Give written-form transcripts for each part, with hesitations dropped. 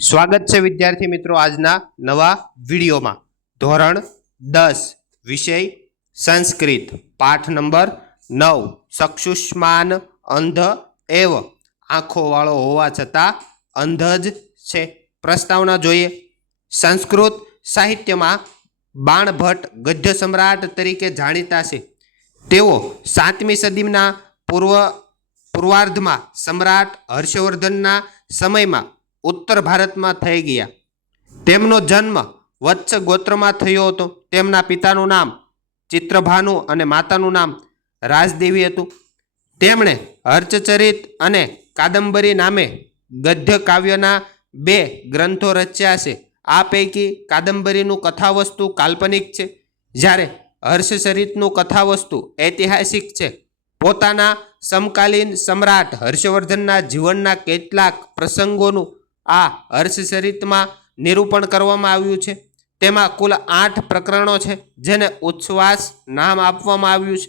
સ્વાગત છે વિદ્યાર્થી મિત્રો આજના નવા વિડીયોમાં। ધોરણ 10 વિષય સંસ્કૃત પાઠ નંબર 9 ચક્ષુષ્માન અંધ એવ આંખો વાળો હોવા છતાં અંધ જ છે। પ્રસ્તાવના જોઈએ। સંસ્કૃત સાહિત્યમાં બાણભટ્ટ ગદ્ય સમ્રાટ તરીકે જાણીતા છે। તેઓ 7મી સદીના પૂર્વાર્ધમાં સમ્રાટ હર્ષવર્ધનના સમયમાં उत्तर भारत में थई गया। तेमनो जन्म वत्स गोत्र में थयो हतो। तेमना पितानुं नाम चित्रभानु अने मातानुं नाम राजदेवी हतुं। तेमणे हर्षचरित अने कादंबरी नामे गद्य काव्यना 2 ग्रंथो रच्या छे। आ पैकी कादंबरीनुं कथावस्तु काल्पनिक छे, ज्यारे हर्षचरितनुं कथावस्तु ऐतिहासिक छे। पोताना समकालीन सम्राट हर्षवर्धनना जीवनना केटलाक प्रसंगोनुं आ हर्षचरित में निरूपण करवामां आव्युं छे। तेमां कुल 8 प्रकरणों छे, जेने उच्छ्वास नाम आपवामां आव्युं छे।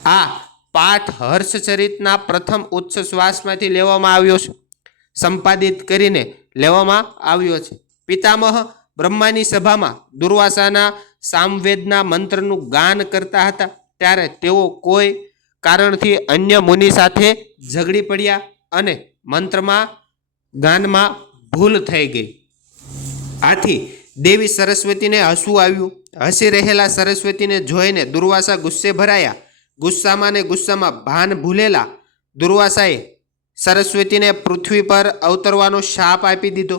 आ पाठ हर्षचरितना प्रथम उच्छ्वासमांथी लेवामां आव्यो छे, संपादित करीने लेवामां आव्यो छे। पितामह ब्रह्मानी सभामां दुर्वासाना सामवेदना मंत्रनुं गान करता हता, त्यारे तेओ कोई कारणथी अन्य मुनि साथे झगड़ी पड्या अने मंत्रमा गानमा भूल थई गई। आथी देवी सरस्वती ने हसवुं आव्युं। हसी रहेला सरस्वती ने जोईने दुर्वासा गुस्से भराया। गुस्सामां ने गुस्सामां भान भूलेला दुर्वासाए सरस्वती ने पृथ्वी पर अवतरवानो शाप आपी दीधो।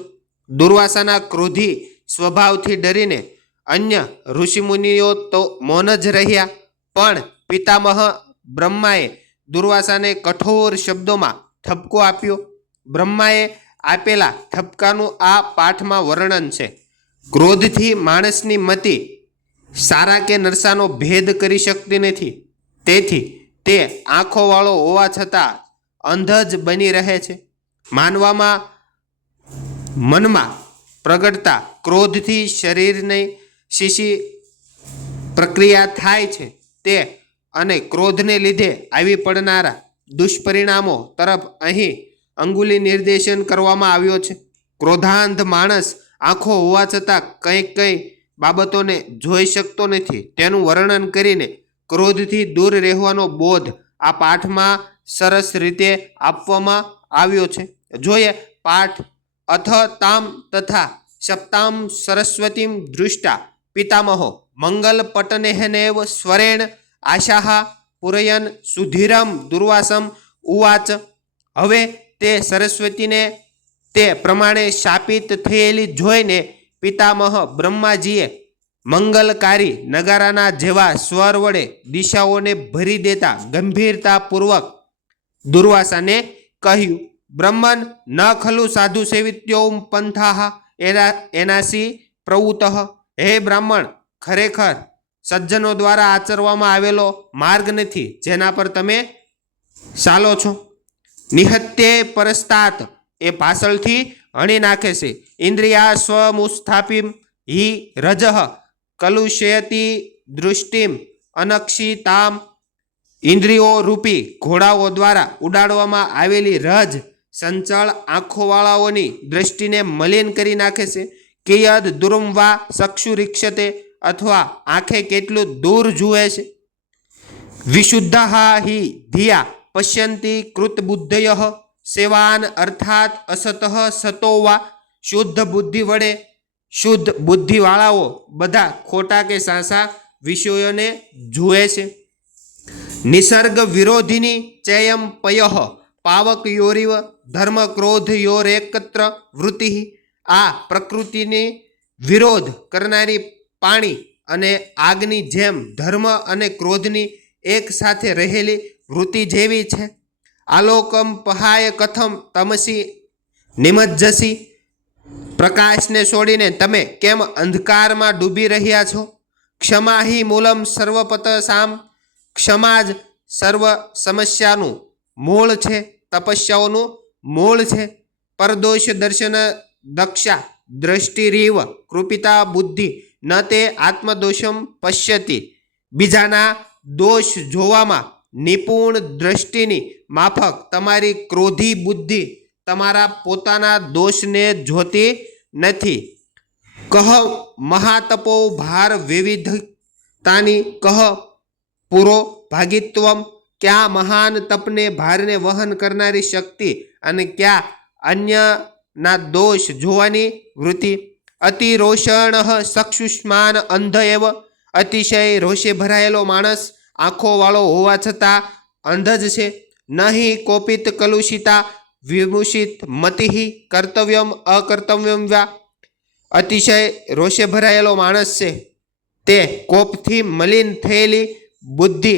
दुर्वासाना क्रोधी स्वभावथी डरीने अन्य ऋषिमुनिओ तो मौन ज रह्या, पण पितामह ब्रह्माए दुर्वासाने कठोर शब्दोमां ठपको आप्यो। ब्रह्माए आपेला ठपकानुं आ पाठमां वर्णन छे। क्रोधथी माणसनी मति सारा के नरसानो भेद करी शकती नथी, तेथी ते आंखो वाळो होवा छतां अंध ज बनी रहे छे। मानवामां मनमा प्रगटता क्रोधथी शरीरने शीशी प्रक्रिया थाय छे, ते अने क्रोधने लीधे आवी पड़नारा दुष्परिणामों तरफ अहीं अंगुली निर्देशन करवामां आव्यो छे। क्रोधांध माणस आंखो होवा छतां कई बाबतोने जोई शकतो नथी, तेनुं वर्णन करीने क्रोधथी दूर रहेવાનો बोध आ पाठमां सरस रीते आपवामां आव्यो छे। जोईए पाठ। अथ ताम तथा सप्ताम सरस्वतीं दृष्टा पितामहो मंगलपटनेहनेव स्वरेण आशाः पूरयन् सुधीरं दुर्वासम् उवाच। हवे ते सरस्वती ने ते प्रमाणे शापित थयेली जोईने पितामह ब्रह्माजीए मंगलकारी नगाराना जेवा स्वर वडे दिशाओने भरी देता गंभीरतापूर्वक दुर्वासाने कह्युं, ब्रह्मन् न खलु साधु सेवित्यो पंथाः एनासी प्रवृत्तः। हे ब्राह्मण, खरेखर सज्जनो द्वारा आचरवामां आवेलो मार्ग नथी जेना पर तमे चालो छो। निहत्ये परस्तात ए पासळथी हणी नाखे छे। इंद्रिया स्वमुस्थापिम हि रजः कलुषयति दृष्टिम अनक्षिताम। इंद्रियो रूपी घोड़ाओ द्वारा उडाडवामां आवेली रज संचल आंखोवाळाओनी दृष्टिने मलिन करी नाखे छे। कियद दूरम वा चक्षुरीक्षते, अथवा आंखे केटलुं दूर जुए छे। विशुद्धाः हि धिया पश्यन्ति कृतबुद्धयः सेवान अर्थात असतः सतो वा। शुद्ध बुद्धि वडे शुद्ध बुद्धिवाळाओ बधा खोटा के सासा विषयोने जुए छे। निसर्ग विरोधिनी चेयम पयः पावकयोरिव धर्म क्रोधयोरेकत्र वृत्तिः। आ प्रकृतिने विरोध करनारी पाणी अने आगनी जेम धर्म अने क्रोधनी एक साथे रहेली वृत्ति जेवी छे। आलोकम पहाय कथम तमसी निमज्जसी। प्रकाश ने छोड़ीने तमे केम अंधकार में डूबी रह्या छो। क्षमा ही मूलम सर्वपतसाम। क्षमाज सर्व समस्यानुं मूल छे, तपस्याओनुं मूल छे। परदोष दर्शन दक्षा दृष्टिरीव कृपिता बुद्धि न ते आत्मदोषम पश्यति। बीजाना दोष जोवामां निपुण दृष्टिनी माफक तमारी क्रोधी बुद्धि તમારા પોતાના દોષને જોતી નથી. કહ મહાતપો ભાર વિવિધતાની કહ પૂરો ભાગિત્વમ, ક્યાં મહાન તપને ભારને વહન કરનારી શક્તિ અને ક્યાં અન્યના દોષ જોવાની વૃત્તિ. અતિ રોષણ ચક્ષુષ્માન અંધ એવ, અતિશય રોષે ભરાયેલો માણસ આંખો વાળો હોવા છતાં અંધ જ છે. નહીં કોપિત કલુષિતા વિમુષિત મતિ કર્તવ્યમ અકર્તવ્યમ વા, અતિશય રોષે ભરાયેલો માણસ છે તે કોપથી મલિન થયેલી બુદ્ધિ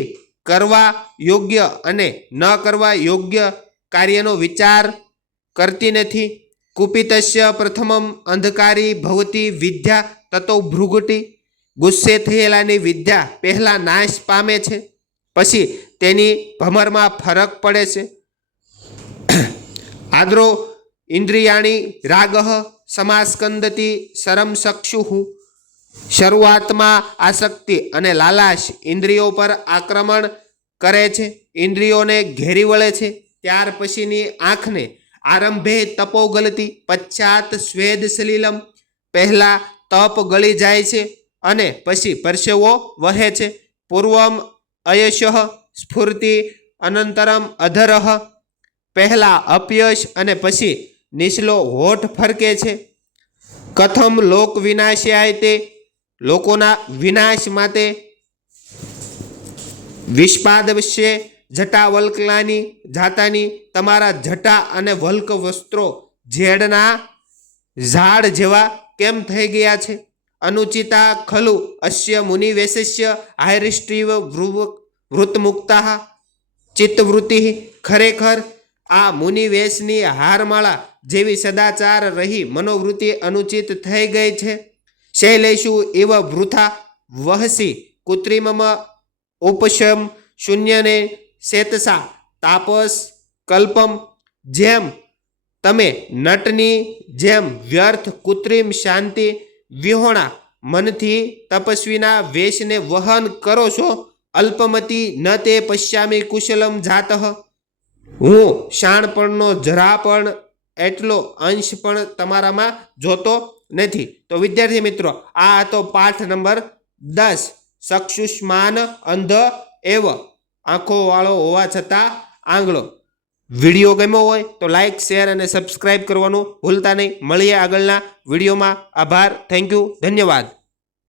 કરવા યોગ્ય અને ન કરવા યોગ્ય કાર્યનો વિચાર કરતી નથી. કુપિતસ્ય પ્રથમમ અંધકારી ભવતી વિદ્યા તતો ભૃગુટી, ગુસ્સે થયેલાની વિદ્યા પહેલા નાશ પામે છે, પછી તેની ભમરમાં ફરક પડે છે. આદ્રો ઇન્દ્રિયાણી રાગ સમાસ્કંદતી સરમ ચક્ષુ, શરૂઆતમાં આસક્તિ અને લાલાશ ઇન્દ્રિયો પર આક્રમણ કરે છે, ઇન્દ્રિયોને ઘેરી વળે છે. ત્યાર પછીની આંખને આરંભે તપો ગલતી પશ્ચાત સ્વેદ સલીલમ, પહેલા તપ ગળી જાય છે અને પછી પરસેવો વહે છે. પૂર્વમ અયશ સ્ફૂર્તિ અનંતરમ અધરહ, પહેલા અપયશ અને પછી નિસલો હોઠ ફરકે છે. કથમ લોક વિનાશાય તે, લોકોના વિનાશ માટે. વિષ્પાદવશ્ય જટા વલ્કલાની જાતાની, તમારા જટા અને વલ્ક વસ્ત્રો ઝેડના ઝાડ જેવા કેમ થઈ ગયા છે. અનુચિતા ખલુ અસ્ય મુનિવેશસ્ય આયરિષ્ટીવ વૃતમુક્તા ચિત્તવૃત્તિ, ખરેખર આ મુનિવેશની હારમાળા જેવી સદાચાર રહી મનોવૃત્તિ અનુચિત થઈ ગઈ છે. શૈલેષુ એવ વૃથા વહસી કૃત્રિમમ ઉપશમ શૂન્યને શેતસા તાપસ કલ્પમ, જેમ તમે નટની જેમ વ્યર્થ કૃત્રિમ શાંતિ વિહોણા મનથી તપસ્વીના વેશને વહન કરો છો. અલ્પમતી ન તે પશ્યામી કુશલમ જાતઃ, હું શાણપણનો જરા પણ એટલો અંશ પણ તમારામાં જોતો નથી. તો વિદ્યાર્થી મિત્રો, આ હતો પાઠ નંબર 10, ચક્ષુષ્માન અંધ એવ, આંખો વાળો હોવા છતાં આંગળો. વિડીયો ગમ્યો હોય તો લાઇક, શેર અને સબસ્ક્રાઇબ કરવાનું ભૂલતા નહીં. મળીએ આગળના વિડીયોમાં. આભાર. Thank you. ધન્યવાદ.